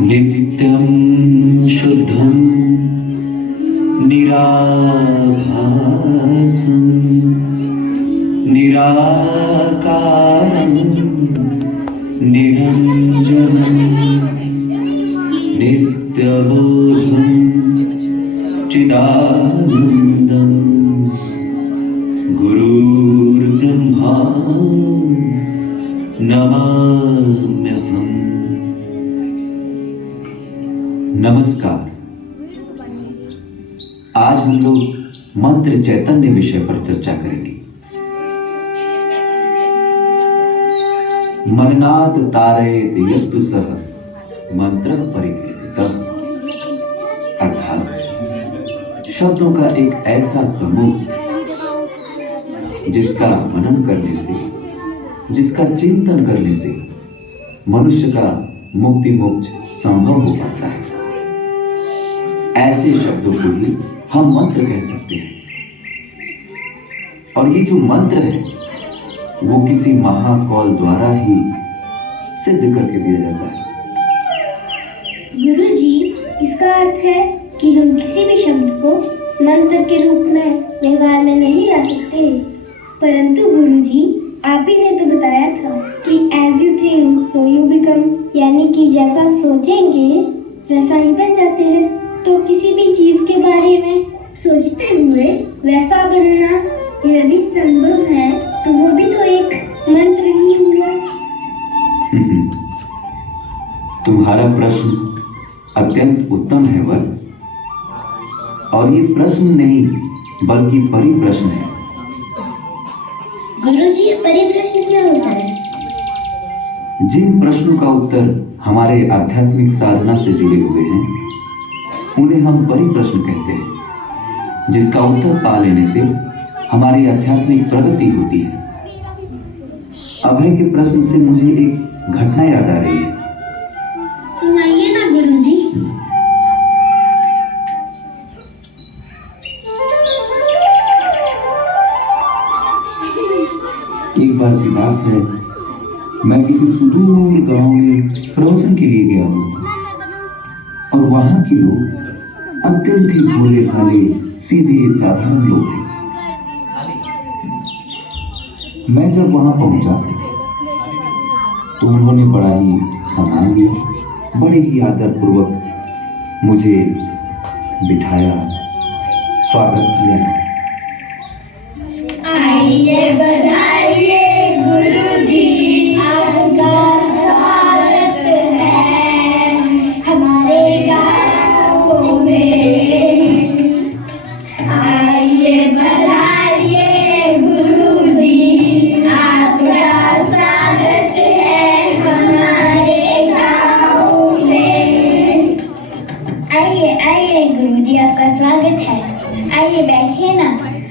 नित्यं शुद्धं निराभासं निराकारं निरञ्जनं नित्यबोधं चिदानन्दं गुरुर्ब्रह्मा नमाम्यहम्। नमस्कार। आज हम लोग मंत्र चैतन्य विषय पर चर्चा करेंगे। मननाद तारयेत यस्तु सह मंत्र परिकीर्तितः, अर्थात शब्दों का एक ऐसा समूह जिसका मनन करने से, जिसका चिंतन करने से मनुष्य का मुक्ति मोक्ष संभव हो पाता है। ऐसे शब्दों को ही हम मंत्र कह सकते हैं। और ये जो मंत्र है वो किसी महाकौल द्वारा ही सिद्ध करके दिया जाता है। गुरुजी, इसका अर्थ है कि हम किसी भी शब्द को मंत्र के रूप में व्यवहार में नहीं ला सकते। परंतु गुरुजी, आप ही ने तो बताया था कि as you think so you become, यानी कि जैसा सोचेंगे वैसा ही बन जाते हैं। तो किसी भी चीज के बारे में सोचते हुए वैसा बनना यदि संभव है तो वो भी तो एक मंत्र ही हुआ। तुम्हारा प्रश्न अत्यंत उत्तम है वत्स, और ये प्रश्न नहीं बल्कि परिप्रश्न है। गुरुजी, ये परिप्रश्न क्या होता है? जिन प्रश्नों का उत्तर हमारे आध्यात्मिक साधना से जुड़े हुए हैं उन्हें हम परिप्रश्न कहते हैं, जिसका उत्तर पा लेने से हमारी आध्यात्मिक प्रगति होती है। अभय के प्रश्न से मुझे एक घटना याद आ रही है। सुनाइए ना गुरुजी। एक बार की बात है, मैं किसी सुदूर गांव में प्रवचन के लिए गया हूँ और वहां के लोग अत्यंत ही भोले भाले सीधे साधारण लोग थे। मैं जब वहां पहुंचा तो उन्होंने बड़ा ही सम्मान दिया, बड़े ही आदर पूर्वक मुझे बिठाया, स्वागत किया। आइए बधाइए गुरुजी, आपका स्वागत है हमारे गाँव में। आइए बधाइए गुरुजी, आपका स्वागत है हमारे गाँव में। आइए आइए गुरुजी, आपका स्वागत है। आइए बैठिए ना,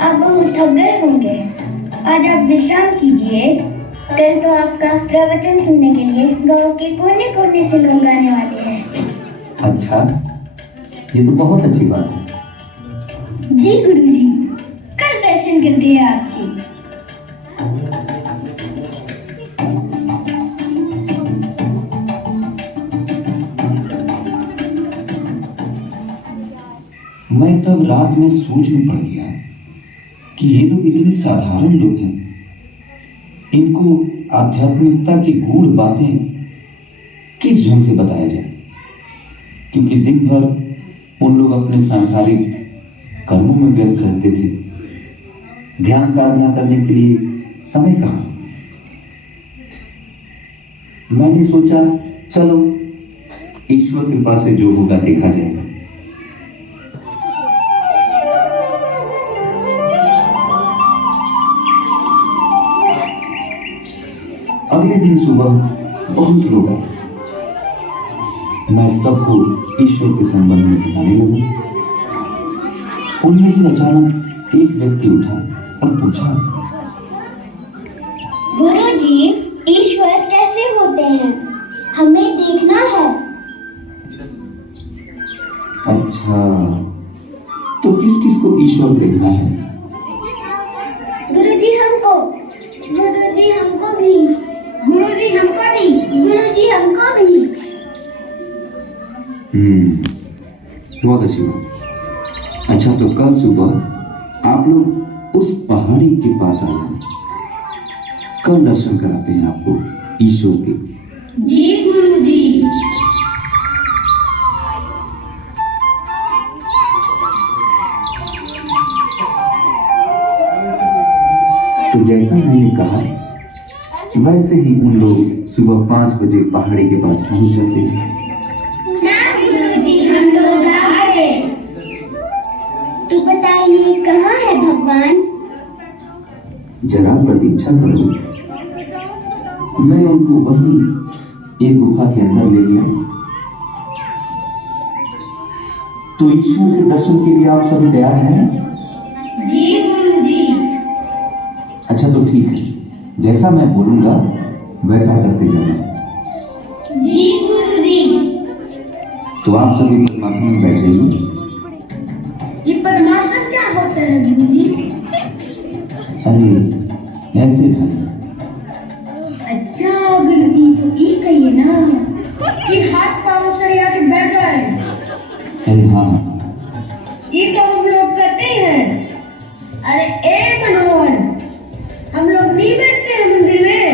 आप बहुत थक गए होंगे। आज आप विश्राम कीजिए। कल तो आपका प्रवचन सुनने के लिए गांव के कोने कोने से लोग आने वाले हैं। अच्छा, ये तो बहुत अच्छी बात है। जी गुरुजी, कल दर्शन करते हैं आपके। मैं तब रात में सोच में पड़ गया कि ये लोग इतने साधारण लोग हैं, इनको आध्यात्मिकता की गूढ़ बातें किस ढंग से बताया जाए, क्योंकि दिन भर उन लोग अपने सांसारिक कर्मों में व्यस्त रहते थे। ध्यान साधना करने के लिए समय कहाँ। मैंने सोचा चलो ईश्वर कृपा से जो होगा देखा जाएगा। अगले दिन सुबह बहुत लोग आए। मैं सबको ईश्वर के संबंध में बताने लगा। उनमें से अचानक एक व्यक्ति उठा और पूछा, गुरुजी, ईश्वर कैसे होते हैं? हमें देखना है। अच्छा, तो किस किस को ईश्वर देखना है? गुरुजी हमको भी। गुरुजी बहुत अच्छी बात। अच्छा, तो कल सुबह आप लोग उस पहाड़ी के पास आ जाना। कल दर्शन कराते हैं आपको ईश्वर के। जी गुरुजी। तो जैसा मैंने कहा वैसे ही उन लोग सुबह 5 बजे पहाड़ी के पास पहुंच जाते हैं। गुरुजी, हम लोग आ गए। तो बताइए कहाँ है भगवान? जरा प्रतीक्षा करो, मैं उनको वहीं एक गुफा के अंदर ले गया। तो ईश्वर के दर्शन के लिए आप सभी तैयार हैं? जी गुरुजी। अच्छा, तो ठीक है, जैसा मैं बोलूंगा वैसा करते जाना। जी गुरुजी। तो आप सभी पद्मासन में बैठ जाइए। ये पद्मासन क्या होता है गुरुजी? अरे ऐसे भाई। अच्छा गुरुजी, तो ये कहिए ना कि हाथ पांव सरिया के बैठ जाए। अरे हाँ, ये तो हम लोग करते ही हैं। अरे ए मनोहर, हम लोग नहीं बैठते हैं मंदिर में,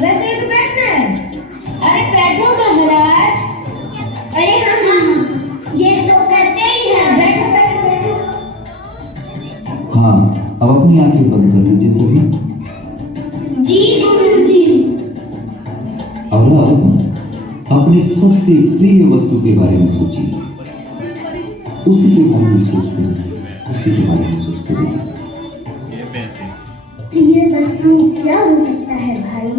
वैसे ही तो बैठना है। अरे बैठो महाराज। अरे हाँ, ये तो करते ही हैं। बैठो बैठो बैठो। हाँ, अब अपनी आंखें बंद कर लीजिए सभी। जी गुरुजी। और अब अपनी सबसे प्रिय वस्तु के बारे में सोचिए। उसी के बारे में सोचते रहिए, उसी के बारे में सोचते रहिए। प्रिय वस्तु क्या हो सकता है भाई?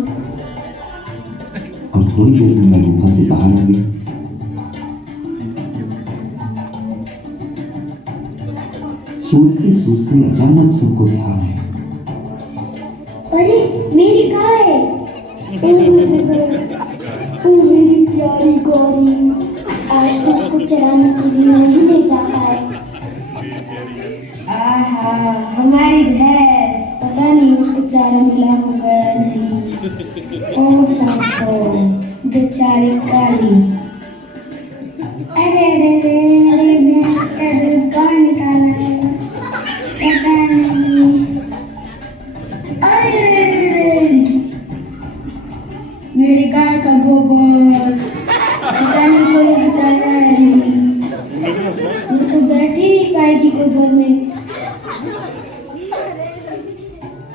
और थोड़ी देर में मैं गुफा से बाहर आ गया। सोचते सोचते अचानक सबको ध्यान आया। अरे मेरी गाय! ओ मेरी प्यारी गौरी, आज तो उसको चराने के लिए नहीं ले जा पाए। आहा, हमारी भैंस, पता नहीं उसको चारा मिला होगा या नहीं। ओह बेचारी काली। अरे अरे अरे, मेरी भैंस का दूध कौन निकाला है? पता नहीं। अरे मेरी गाय का गोबर, पता नहीं कोई बताया है नहीं। वो तो बैठ ही नहीं पाएगी गोबर में।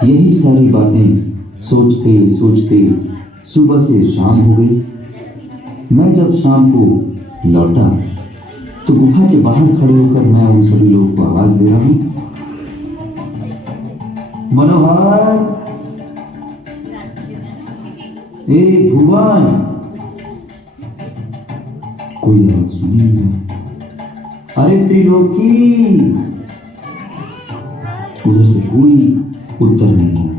यही सारी बातें सोचते सोचते सुबह से शाम हो गई। मैं जब शाम को लौटा तो गुफा के बाहर खड़े होकर मैं उन सभी लोगों को आवाज दे रहा हूं, मनोहर, ए भुवन। कोई आवाज सुनी नहीं। अरे त्रिलोकी, उधर से कोई उत्तर नहीं आया।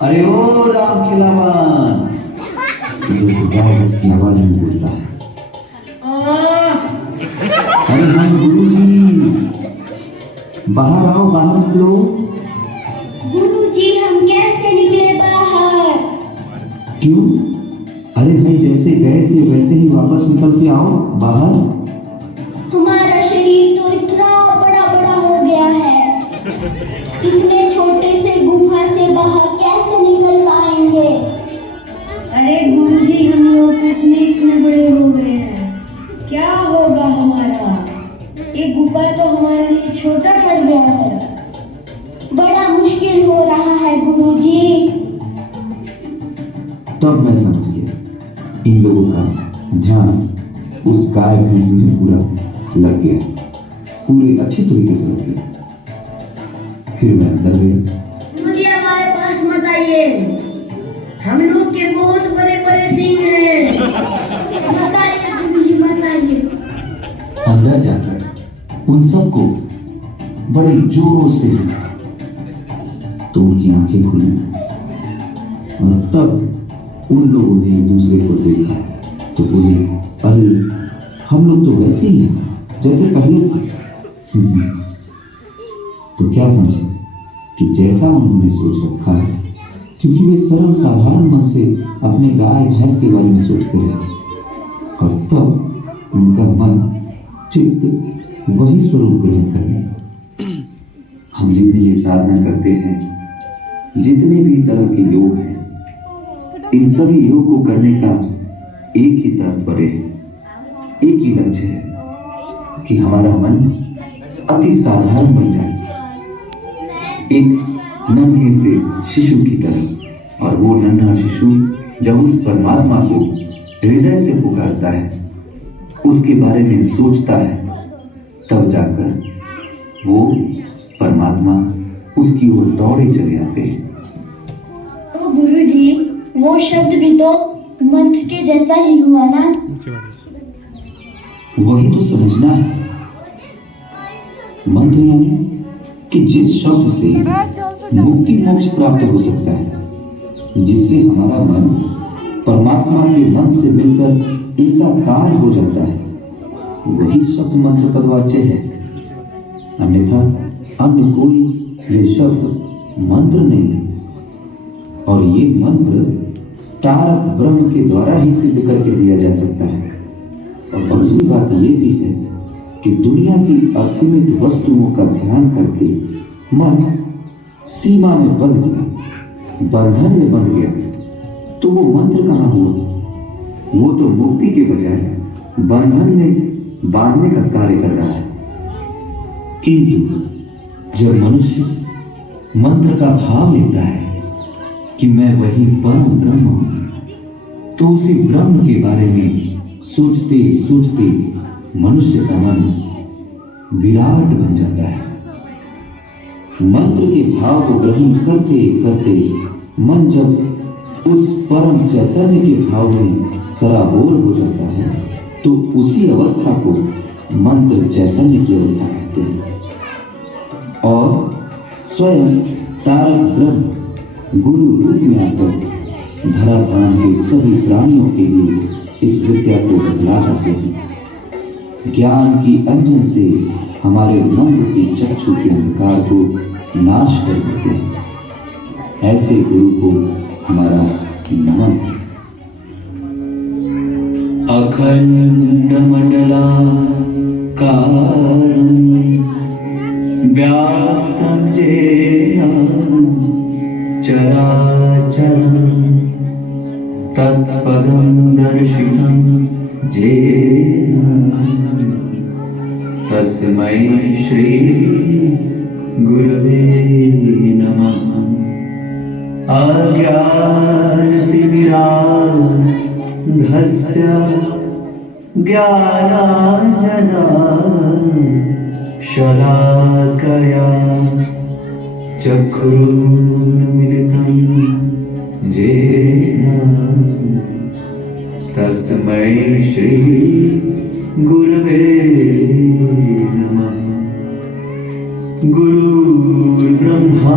अरे ओ राम खिलावन, उधर से गाय भैंस की आवाज में बोलता है। अरे हाँ गुरुजी, बाहर आओ, बाहर निकलो। गुरुजी, हम कैसे निकले बाहर? क्यों? अरे भाई, जैसे गए थे वैसे ही वापस निकल के आओ बाहर। हमारा शरीर तो इतना बड़ा बड़ा हो गया है, इतने छोटे से गुफा से बाहर कैसे निकल पाएंगे? अरे गुरुजी, हम लोग इतने बड़े हो गए हैं, क्या होगा हमारा? ये गुफा तो हमारे लिए छोटा पड़ गया है। बड़ा मुश्किल हो रहा है गुरुजी। तब मैं समझ गया, इन लोगों का ध्यान उस गाय भैंस में पूरा लग गया, पूरे अच्छी तरीके से लग गया। फिर मैं अंदर गया। मुझे हमारे पास मत आइए, हम लोग के बहुत बड़े बड़े सिंह हैं। मत आइए गुरुजी, मत आइए। अंदर जाकर उन सबको बड़े जोरों से तो उनकी आंखें खुली और तब उन लोगों ने एक दूसरे को देखा तो बोले, अरे हम लोग तो वैसे ही हैं जैसे पहले थे। तो क्या समझे कि जैसा उन्होंने सोच रखा है, क्योंकि वे सरल साधारण मन से अपने गाय भैंस के बारे में सोचते रहे। और तब उनका मन चित्त वही स्वरूप ग्रहण करने। हम जितनी ये साधना करते हैं, जितने भी तरह के योग हैं, इन सभी योग को करने का एक ही तात्पर्य है, एक ही लक्ष्य है कि हमारा मन अति साधारण बन जाए, एक नन्हे से शिशु की तरह। और वो नन्हा शिशु जब उस परमात्मा को हृदय से पुकारता है, उसके बारे में सोचता है, तब जाकर वो परमात्मा उसकी ओर दौड़े चले आते हैं। तो गुरुजी, वो शब्द भी तो मंत्र के जैसा ही हुआ ना? वही तो समझना है। मंत्र यानी कि जिस शब्द से मुक्ति मोक्ष प्राप्त हो सकता है, जिससे हमारा मन परमात्मा के मन से मिलकर एकाकार हो जाता है, वही शब्द मंत्र पदवाच्य है। अन्यथा अन्य कोई ये शब्द मंत्र नहीं है। और ये मंत्र तारक ब्रह्म के द्वारा ही सिद्ध करके दिया जा सकता है। और दूसरी बात ये भी है कि दुनिया की असीमित वस्तुओं का ध्यान करके मन सीमा में बंध गया, बंधन में बंध गया, तो वो मंत्र कहाँ हुआ? वो तो मुक्ति के बजाय बंधन में बांधने का कार्य कर रहा है। किंतु जब मनुष्य मंत्र का भाव लेता है कि मैं वही परम ब्रह्म हूं, तो उसी ब्रह्म के बारे में सोचते सोचते मनुष्य का मन विराट बन जाता है। मंत्र के भाव को ग्रहण करते करते मन जब उस परम चैतन्य के भाव में सराबोर हो जाता है, तो उसी अवस्था को मंत्र चैतन्य की अवस्था कहते हैं। और स्वयं तारक ब्रह्म गुरु रूप में आकर धराधाम के सभी प्राणियों के लिए इस विद्या को बतला जाते हैं। ज्ञान की अंजन से हमारे मन के चक्षु के अंधकार को नाश कर देते हैं। ऐसे गुरु को हमारा नमन। अखंड मंडलाकारं व्याप्तं येन चराचरं तत्पदं दर्शितं येन तस्मै श्री गुरवे नमः। अज्ञानतिमिरान्धस्य ज्ञानाञ्जना शलाकया चक्षुरुन्मिलितं येन तस्मै श्री गुरवे नमः। गुरुर्ब्रह्मा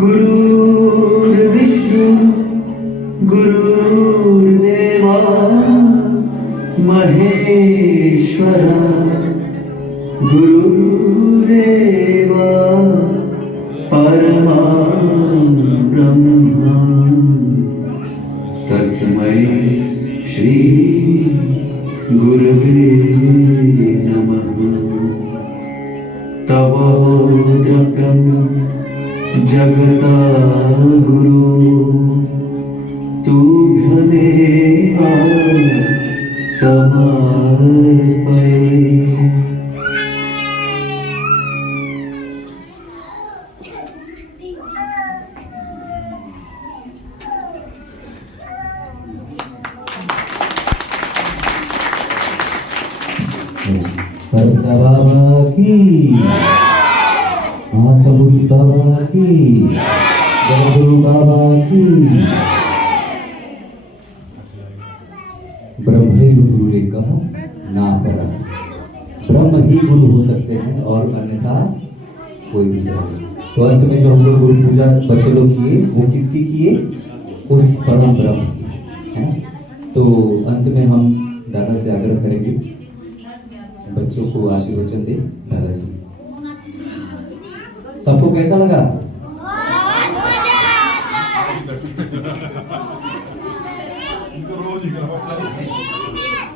गुरुर्विष्णु गुरुर्देवा महेश्वर गुरुरेव परमा ब्रह्म तस्मै श्री गुरवे नमः। तव द्रव्यं जगता गुरु तुभ्यमेव समर्पये। बाबा की महासमुद्र बाबा की गुरु बाबा की। ब्रह्म ही गुरु ने कहा ना करा। ब्रह्म ही गुरु हो सकते हैं और अन्यथा कोई भी नहीं। तो अंत में जो हम लोग गुरु पूजा बच्चे लोग किए, वो किसकी किए? उस परम ब्रह्म है। तो अंत में हम दादा से आग्रह करेंगे, बच्चों को आशीर्वचन दे। दादाजी, सबको कैसा लगा? बहुत ही